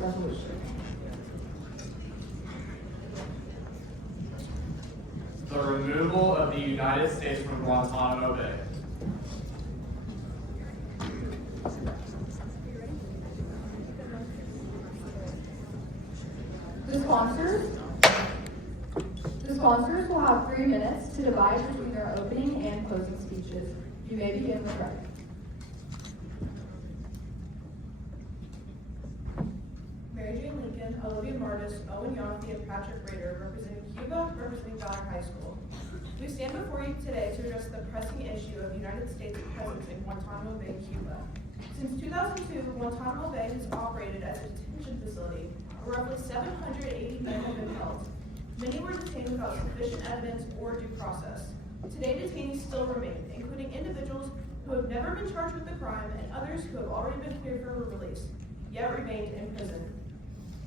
resolution. The removal of the United States from Guantanamo Bay. The sponsors will have 3 minutes to divide between their opening and closing speeches. You may begin with Rick. Mary Jane Lincoln, Olivia Martis, Owen Yonke, and Patrick Rader, representing Cuba, representing Donner High School. We stand before you today to address the pressing issue of the United States' presence in Guantanamo Bay, Cuba. Since 2002, Guantanamo Bay has operated as a detention facility where roughly 780 men have been held. Many were detained without sufficient evidence or due process. Today, detainees still remain, including individuals who have never been charged with the crime and others who have already been cleared for release, yet remained in prison.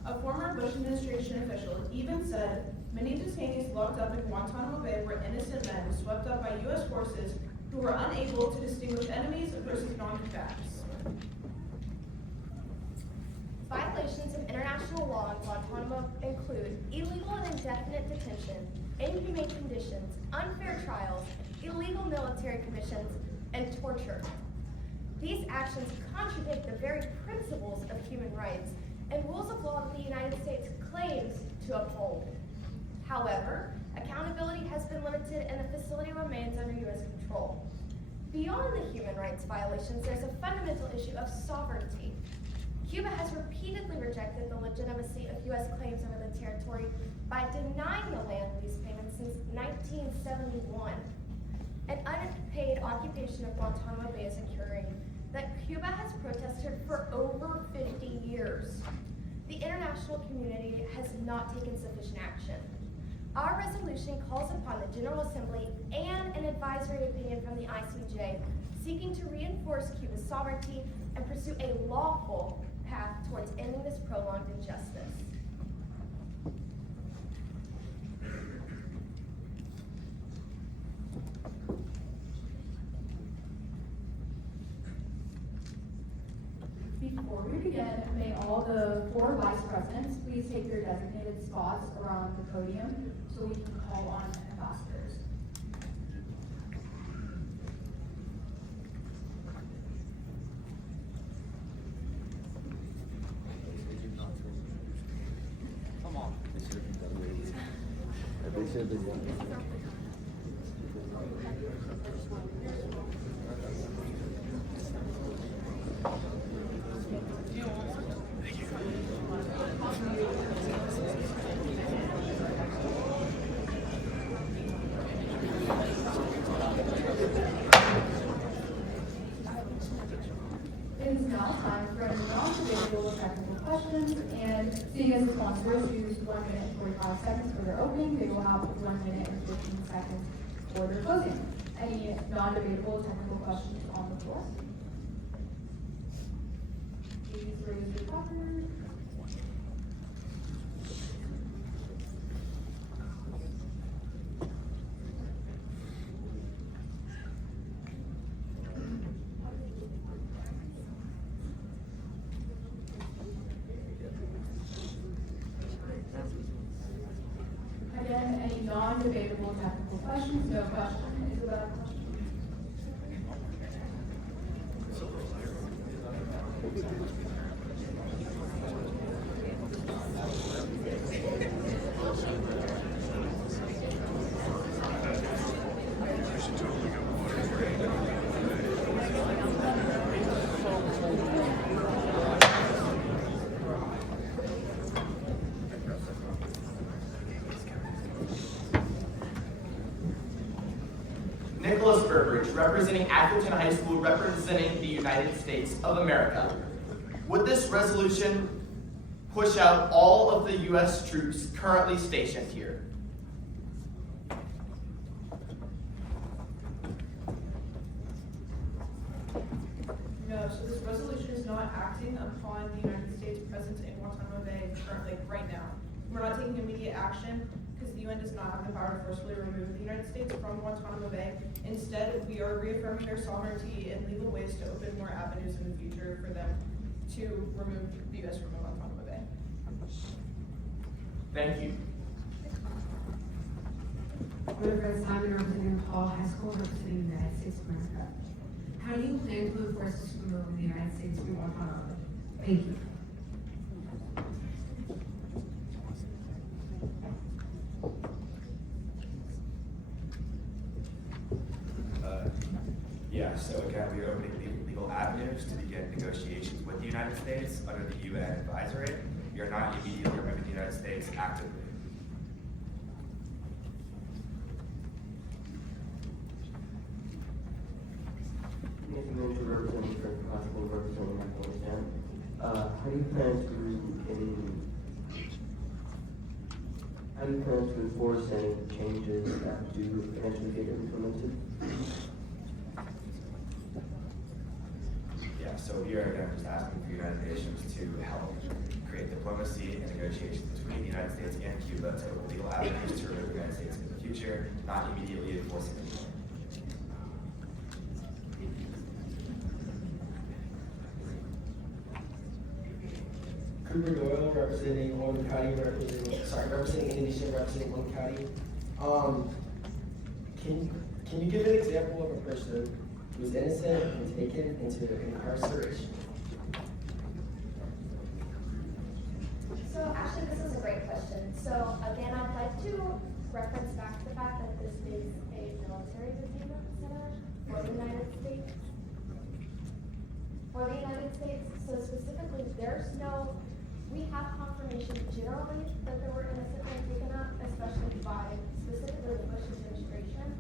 A former Bush administration official even said many detainees locked up in Guantanamo Bay were innocent men swept up by U.S. forces who were unable to distinguish enemies versus non-combatants. Violations of international law in Guantanamo include illegal and indefinite detention, inhumane conditions, unfair trials, illegal military commissions, and torture. These actions contradict the very principles of human rights and rules of law that the United States claims to uphold. However, accountability has been limited and the facility remains under U.S. control. Beyond the human rights violations, there's a fundamental issue of sovereignty. Cuba has repeatedly rejected the legitimacy of U.S. claims over the territory by denying the land lease payments since 1971. An unpaid occupation of Guantanamo Bay is occurring that Cuba has protested for over 50 years. The international community has not taken sufficient action. Our resolution calls upon the General Assembly and an advisory opinion from the ICJ seeking to reinforce Cuba's sovereignty and pursue a lawful path towards ending this prolonged injustice. Before we begin, may all the 4 vice presidents please take their designated spots around the podium so we can call on ambassadors. Come on. It is now time for any non-debatable technical questions, and seeing as the sponsors used 1 minute and 45 seconds for their opening, they will have 1 minute and 15 seconds for their closing. Any non-debatable technical questions on the floor? Please raise your placard. Again, any non-debatable technical questions? No question is about a question. Nicholas Burbridge, representing Atherton High School, representing the United States of America. Would this resolution push out all of the U.S. troops currently stationed here? No, so this resolution is not acting upon the United States presence in Guantanamo Bay currently, right now. We're not taking immediate action because the UN does not have the power to forcefully remove the United States from Guantanamo Bay. Instead, we are reaffirming their sovereignty in legal ways to open more avenues in the future for them to remove the U.S. from Guantanamo Bay. Thank you. Reverend Simon, representing Hall High School, representing the United States of America. How do you plan to enforce this removal of the United States from Guantanamo? Thank you. Yeah, so again, we are opening legal avenues to begin negotiations with the United States under the UN advisory. We are not immediately removing the United States actively. Nathan Mitchell, representing Frank Constable, representing Afghanistan. How do you plan to enforce any changes that do eventually get implemented? Yeah, so we are again just asking for United Nations to help create diplomacy and negotiations between the United States and Cuba to open legal avenues to remove the United States in the future, not immediately enforcing it. Cooper Doyle, representing Orange County, representing Indonesia, representing Orange County. Can you give an example of a person who's innocent and taken into incarceration? So actually, this is a great question. So again, I'd like to reference back to the fact that this is a military detainment center for the United States. So specifically, we have confirmation generally that there were innocent men taken up, especially by specifically the Bush administration.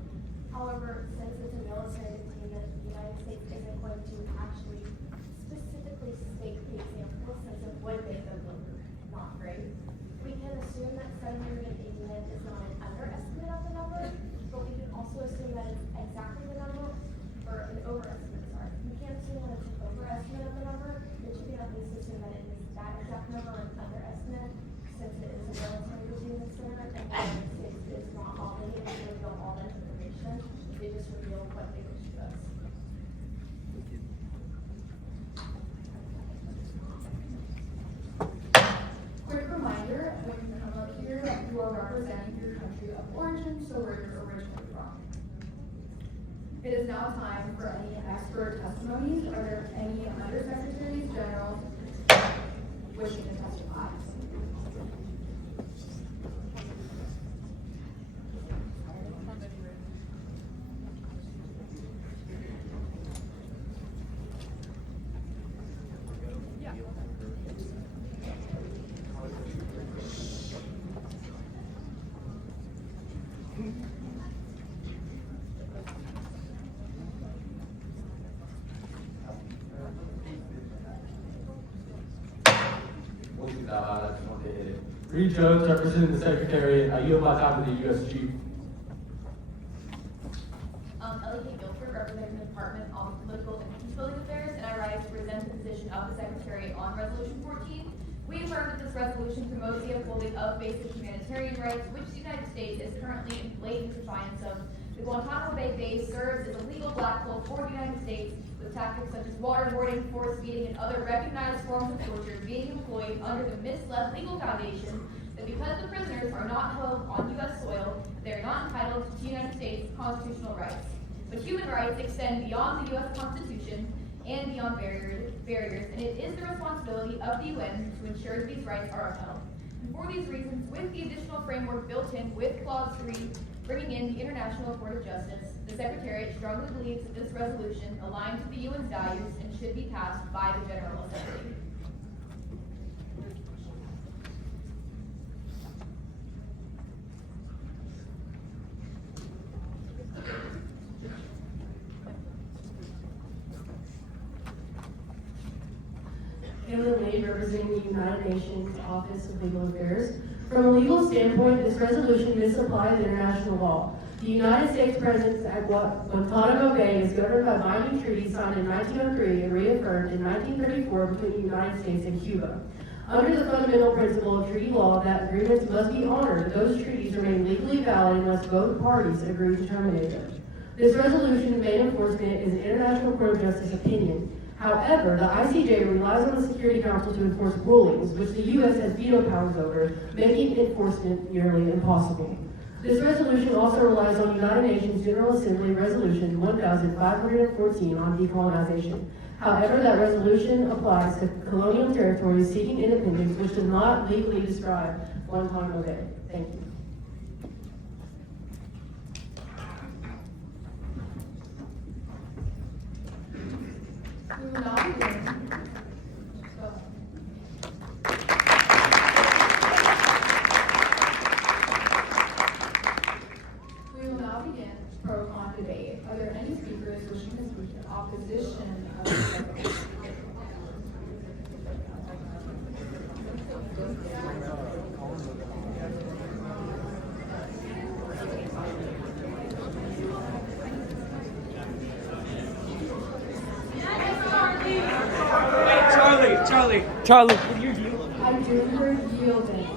However, since it's a military detainment, the United States isn't going to actually specifically state the example since it would make them look not great. We can assume that 780 men is not an underestimate of the number, but we can also assume that it's exactly the number, or an overestimate, sorry. You can't assume that it's an overestimate of the number, but you can at least assume that it is that exact number or an underestimate, since it is a military detainment center, and the United States is not obligated to reveal all that information. They just reveal what they wish to us. Quick reminder, when you come up here, you are representing your country of origin, so where you're originally from. It is now time for any expert testimonies. Are there any undersecretaries, generals, wishing to testify? Reed Jones, representing the Secretary. I yield my time to the U.S. Chief. Ellie K. Guilford, representing the Department of Political and Peacebuilding Affairs, and I rise to present the position of the Secretary on Resolution 14. We affirm that this resolution promotes the upholding of basic humanitarian rights, which the United States is currently in blatant defiance of. The Guantanamo Bay base serves as a legal black hole for the United States, with tactics such as waterboarding, force feeding, and other recognized forms of torture being employed under the misled legal foundation that because the prisoners are not held on U.S. soil, they are not entitled to United States constitutional rights. But human rights extend beyond the U.S. Constitution and beyond barriers, and it is the responsibility of the UN to ensure that these rights are upheld. And for these reasons, with the additional framework built in with Clause 3, bringing in the International Court of Justice, the Secretariat strongly believes that this resolution aligns with the UN's values and should be passed by the General Assembly. Caitlin Lee, representing the United Nations Office of Legal Affairs. From a legal standpoint, this resolution misapplies international law. The United States presence at Guantanamo Bay is governed by binding treaties signed in 1903 and reaffirmed in 1934 between the United States and Cuba. Under the fundamental principle of treaty law that agreements must be honored, those treaties remain legally valid unless both parties agree to terminate them. This resolution's main enforcement is an International Court of Justice opinion. However, the ICJ relies on the Security Council to enforce rulings, which the U.S. has veto powers over, making enforcement nearly impossible. This resolution also relies on United Nations General Assembly Resolution 1514 on decolonization. However, that resolution applies to colonial territories seeking independence, which does not legally describe Guantanamo Bay. Thank you. We will now begin. We will now begin pro-con debate. Are there any speakers wishing to speak in opposition of the resolution? Charlie. I do hear yielding.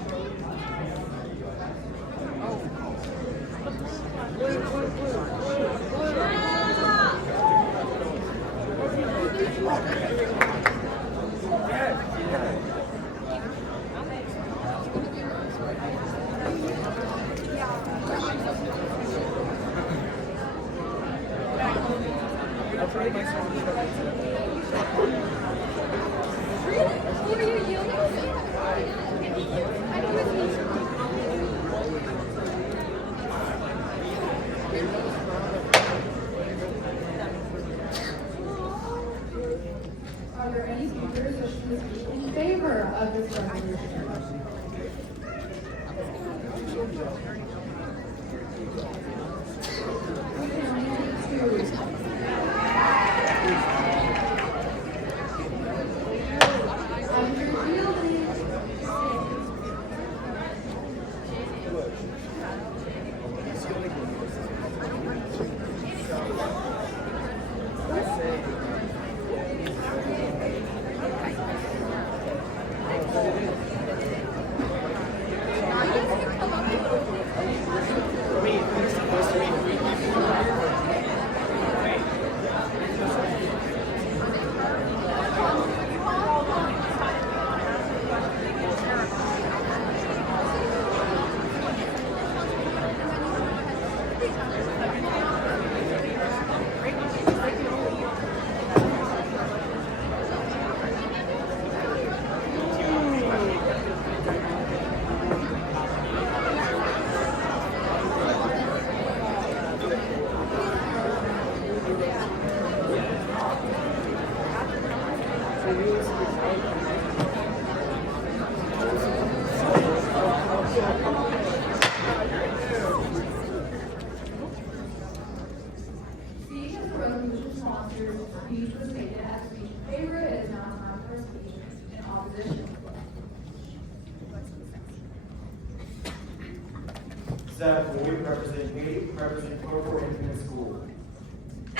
Are there any speakers wishing to speak in favor of this resolution? Seeing as the resolution sponsor's speech was stated as speech in favor, it is now time for a speech in opposition. Seth Boyd, representing Haiti, representing Corporal Independent School.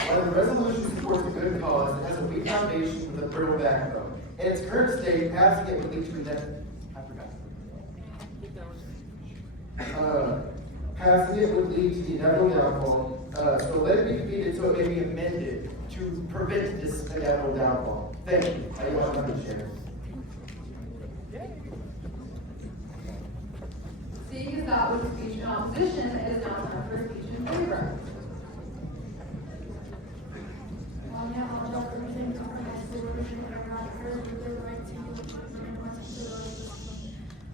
While the resolution supports a good cause, it has a weak foundation with a brittle backbone. In its current state, passing it would lead to passing it would lead to the inevitable downfall. So let it be defeated so it may be amended to prevent this inevitable downfall. Thank you. I yield my chair. Seeing as that was a speech in opposition, it is now time for a speech in favor.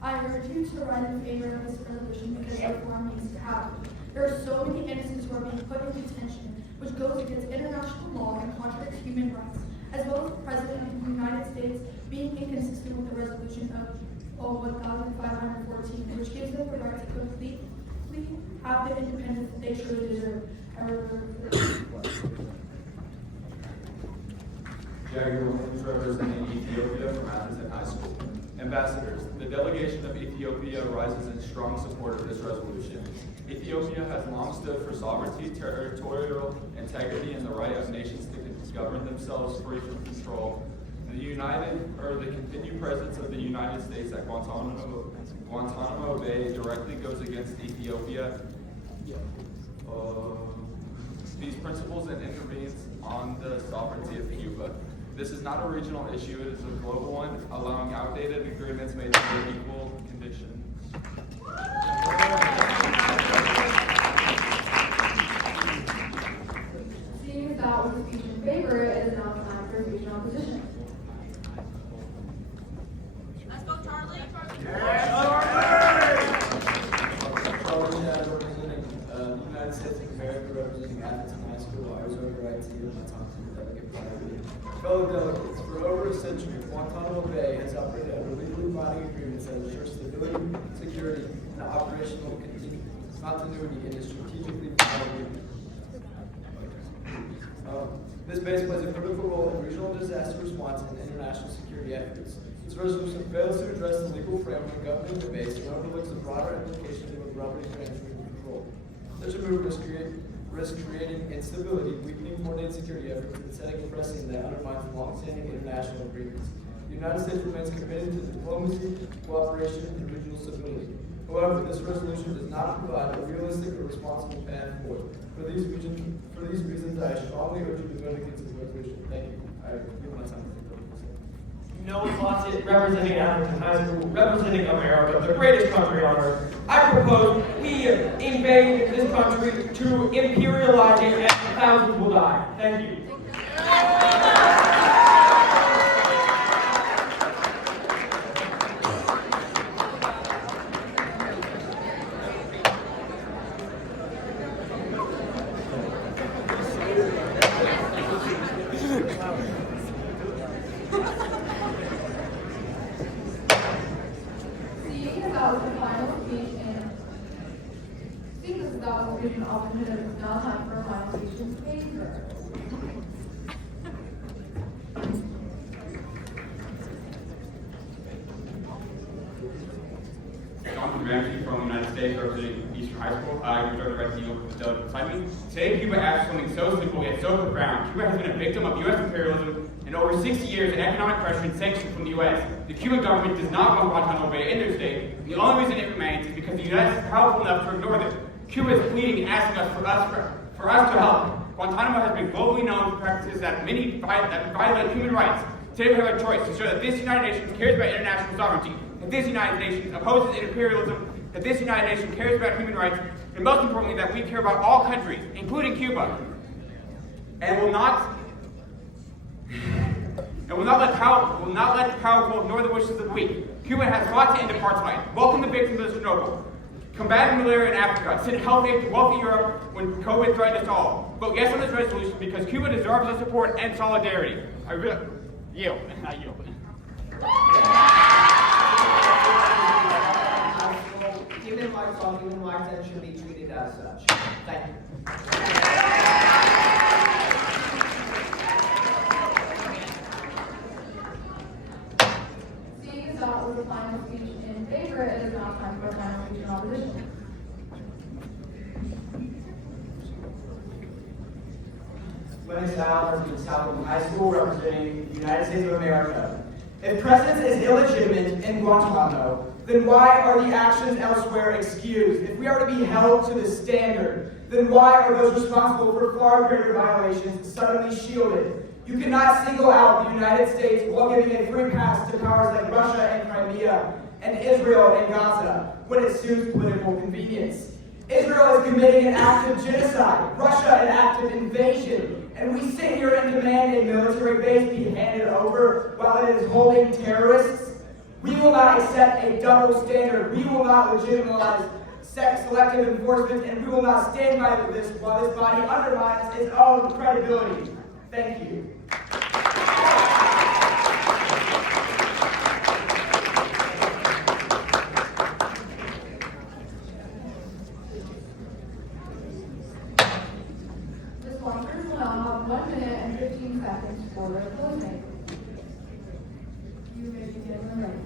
I urge you to write in favor of this resolution because reform needs to happen. There are so many innocents who are being put in detention, which goes against international law and contradicts human rights, as well as the President of the United States being inconsistent with the resolution of 1514, which gives them the right to completely have the independence they truly deserve. Jagger Williams, representing Ethiopia from Athens High School. Ambassadors, the delegation of Ethiopia rises in strong support of this resolution. Ethiopia has long stood for sovereignty, territorial integrity, and the right of nations to govern themselves free from control. The continued presence of the United States at Guantanamo Bay directly goes against Ethiopia. These principles and intervenes on the sovereignty of Cuba. This is not a regional issue, it is a global one, allowing outdated agreements made under equal conditions. Seeing as that was a speech in favor, it is now time for a speech in opposition. Let's go, Charlie. Charlie, representing the United States of America, representing Atherton High School, I reserve the right to yield my time to the delegate priority. Fellow delegates, for over a century, Guantanamo Bay has operated under legally binding agreements that ensure stability, security, and operational continuity in a strategically vital region. This base plays a critical role in regional disaster response and international security efforts. This resolution fails to address the legal framework governing the base and overlooks the broader implications of abruptly transferring control. Such a move risks creating instability, weakening coordinated security efforts, and setting a precedent that undermines long-standing international agreements. The United States remains committed to diplomacy, cooperation, and regional stability. However, this resolution does not provide a realistic or responsible path forward. For these reasons, I strongly urge you to vote against this resolution. Thank you. I give my time. Noah Fawcett, representing Atherton High School, representing America, the greatest country on earth. I propose we invade this country to imperialize it and thousands will die. Thank you. Opposition is now time for a final speech in favor. Jonathan Ramsey from the United States, representing Eastern High School. I reserve the right to yield with the delegate beside me. Today, Cuba asks something so simple yet so profound. Cuba has been a victim of U.S. imperialism and over 60 years of economic pressure and sanctions from the U.S. The Cuban government does not want Guantanamo Bay in their state. The only reason it remains is because the U.S. is powerful enough to ignore them. Cuba is pleading and asking us for us to help. Guantanamo has been globally known for practices that violate human rights. Today we have a choice to show that this United Nations cares about international sovereignty, that this United Nations opposes imperialism, that this United Nation cares about human rights, and most importantly that we care about all countries, including Cuba, and will not let the powerful ignore the wishes of the weak. Cuba has fought to end apartheid, welcome the victims of Chernobyl, combating malaria in Africa, sent health aid to wealthy Europe when COVID threatened us all. Vote yes on this resolution because Cuba deserves our support and solidarity. I yield. Human rights are human rights and should be treated as such. Thank you. Seeing as that was the final speech in favor, it is now time for a final speech in opposition. Lennox Allen, representing Southwood High School, representing the United States of America. If presence is illegitimate in Guantanamo, then why are the actions elsewhere excused? If we are to be held to the standard, then why are those responsible for far greater violations suddenly shielded? You cannot single out the United States while giving a free pass to powers like Russia and Crimea and Israel and Gaza when it suits political convenience. Israel is committing an act of genocide, Russia an act of invasion, and we sit here and demand a military base be handed over while it is holding terrorists. We will not accept a double standard. We will not legitimize selective enforcement, and we will not stand by this while this body undermines its own credibility. Thank you. The sponsors will now have 1 minute and 15 seconds for their closing. You may begin when ready.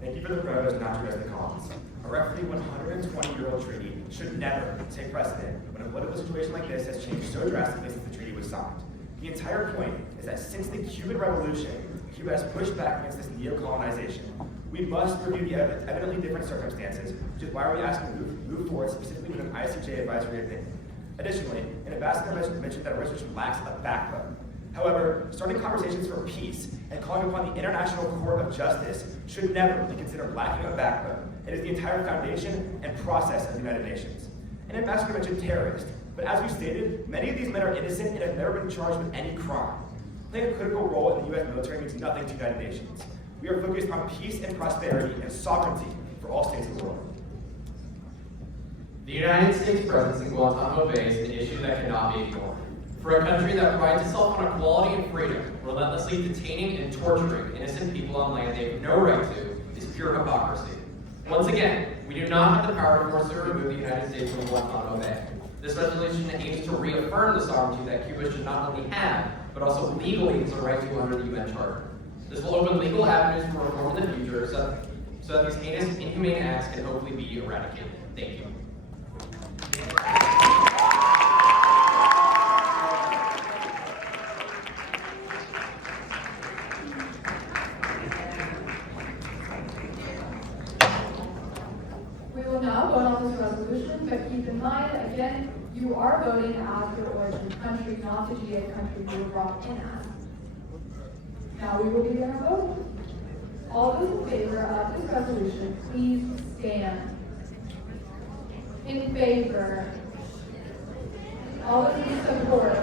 Thank you for the privilege not to address the cause. A roughly 120-year-old treaty should never take precedent when a political situation like this has changed so drastically since the treaty was signed. The entire point is that since the Cuban Revolution, Cuba has pushed back against this neo-colonization. We must review the evidently different circumstances, which is why we're asking to move forward specifically with an ICJ advisory opinion. Additionally, an ambassador mentioned that a resolution lacks a backbone. However, starting conversations for peace and calling upon the International Court of Justice should never be considered lacking a backbone. It is the entire foundation and process of the United Nations. An ambassador mentioned terrorists, but as we stated, many of these men are innocent and have never been charged with any crime. Playing a critical role in the U.S. military means nothing to the United Nations. We are focused on peace and prosperity and sovereignty for all states of the world. The United States presence in Guantanamo Bay is an issue that cannot be ignored. For a country that prides itself on equality and freedom, relentlessly detaining and torturing innocent people on land they have no right to is pure hypocrisy. Once again, we do not have the power to forcibly remove the United States from Guantanamo Bay. This resolution aims to reaffirm the sovereignty that Cuba should not only have, but also legally has a right to under the UN Charter. This will open legal avenues for reform in the future so that these heinous, inhumane acts can hopefully be eradicated. Thank you. We will now vote on this resolution, but keep in mind, again, you are voting as your origin country, not the GA country you were brought in as. Now we will begin our vote. All those in favor of this resolution, please stand. In favor. All those in support.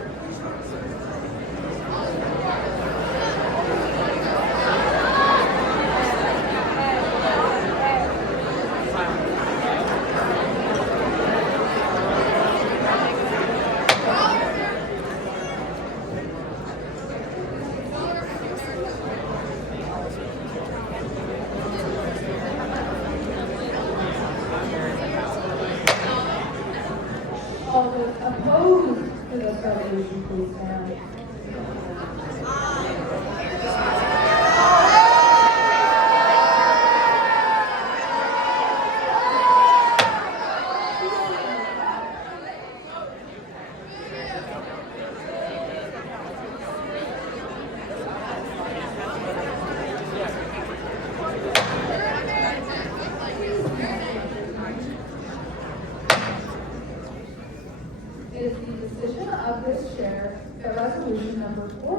All those opposed to this resolution, please stand. It is the decision of this chair that resolution number 4